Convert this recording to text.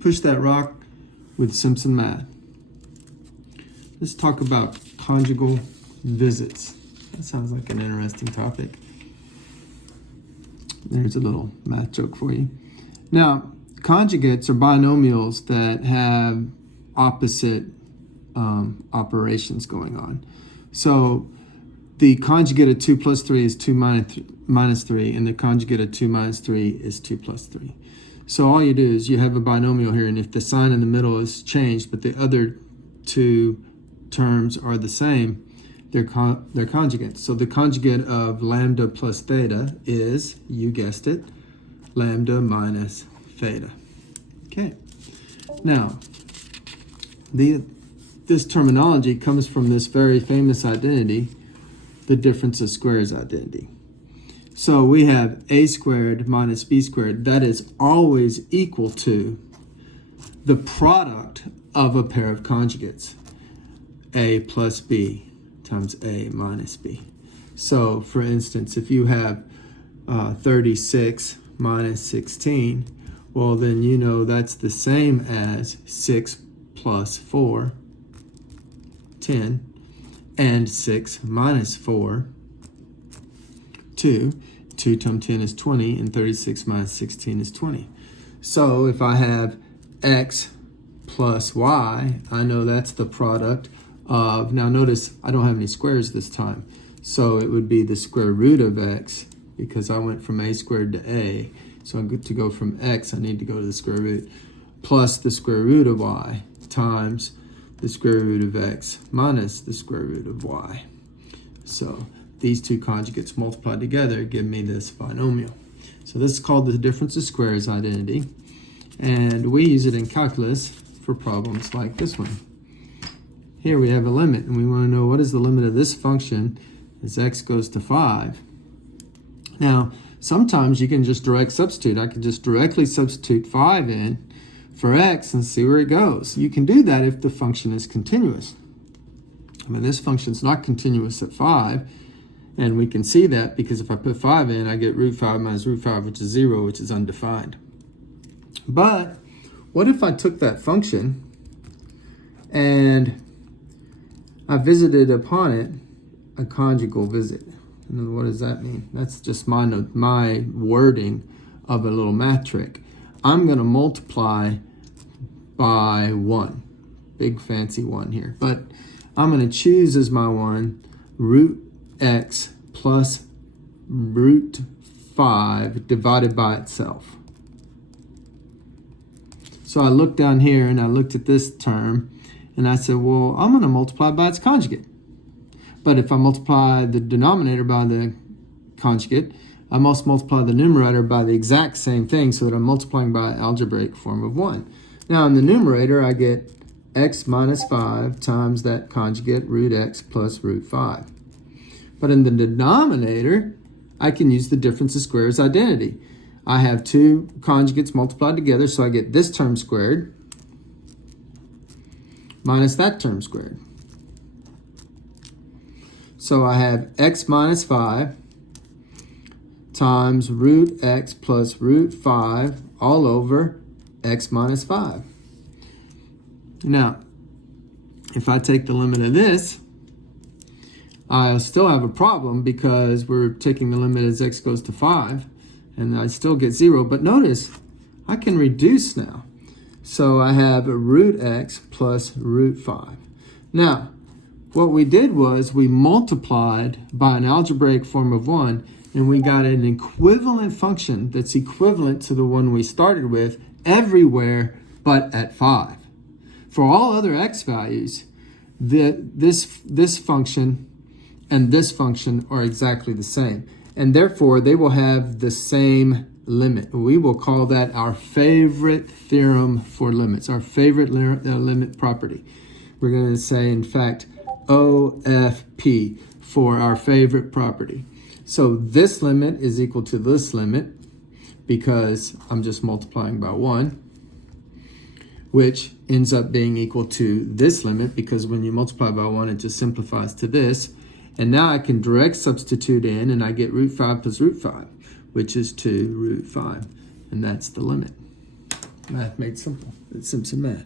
push that rock with Simpson math. Let's talk about conjugal visits. That sounds like an interesting topic. There's a little math joke for you. Now, conjugates are binomials that have opposite operations going on. So the conjugate of 2 plus 3 is 2 minus 3, and the conjugate of 2 minus 3 is 2 plus 3. So all you do is you have a binomial here, and if the sign in the middle is changed, but the other two terms are the same, they're conjugates. So the conjugate of lambda plus theta is, you guessed it, lambda minus theta. Okay. Now, this terminology comes from this very famous identity, the difference of squares identity. So we have a squared minus b squared. That is always equal to the product of a pair of conjugates, a plus b times a minus b. So for instance, if you have 36 minus 16, well then you know that's the same as 6 plus 4, 10, and 6 minus 4, 2. 2 times 10 is 20, and 36 minus 16 is 20. So if I have x plus y, I know that's the product of, now notice I don't have any squares this time, so it would be the square root of x, because I went from a squared to a. So I'm good to go from x, I need to go to the square root, plus the square root of y times the square root of x minus the square root of y. So these two conjugates multiplied together give me this binomial. So this is called the difference of squares identity, and we use it in calculus for problems like this one. Here we have a limit, and we want to know what is the limit of this function as x goes to 5. Now, sometimes you can just direct substitute. I could just directly substitute 5 in for x and see where it goes. You can do that if the function is continuous. I mean, this function is not continuous at 5, and we can see that because if I put 5 in, I get root 5 minus root 5, which is 0, which is undefined. But what if I took that function and I visited upon it a conjugal visit? And what does that mean? That's just my wording of a little math trick. I'm going to multiply by 1. Big fancy 1 here. But I'm going to choose as my 1 root x plus root 5 divided by itself. So I looked down here and I looked at this term and I said, well, I'm going to multiply by its conjugate. But if I multiply the denominator by the conjugate, I must multiply the numerator by the exact same thing, so that I'm multiplying by an algebraic form of 1. Now in the numerator, I get x minus 5 times that conjugate, root x plus root 5. But in the denominator, I can use the difference of squares identity. I have two conjugates multiplied together, so I get this term squared minus that term squared. So I have x minus 5 times root x plus root 5 all over x minus 5. Now, if I take the limit of this, I still have a problem because we're taking the limit as x goes to 5, and I still get 0. But notice, I can reduce now. So I have a root x plus root 5. Now, what we did was we multiplied by an algebraic form of 1, and we got an equivalent function that's equivalent to the one we started with everywhere but at 5. For all other x values, this function and this function are exactly the same, and therefore they will have the same limit. We will call that our favorite theorem for limits, our favorite limit property. We're going to say, in fact, OFP for our favorite property. So this limit is equal to this limit because I'm just multiplying by 1, which ends up being equal to this limit because when you multiply by 1, it just simplifies to this. And now I can direct substitute in, and I get root 5 plus root 5, which is 2 root 5. And that's the limit. Math made simple. It's Simpson Math.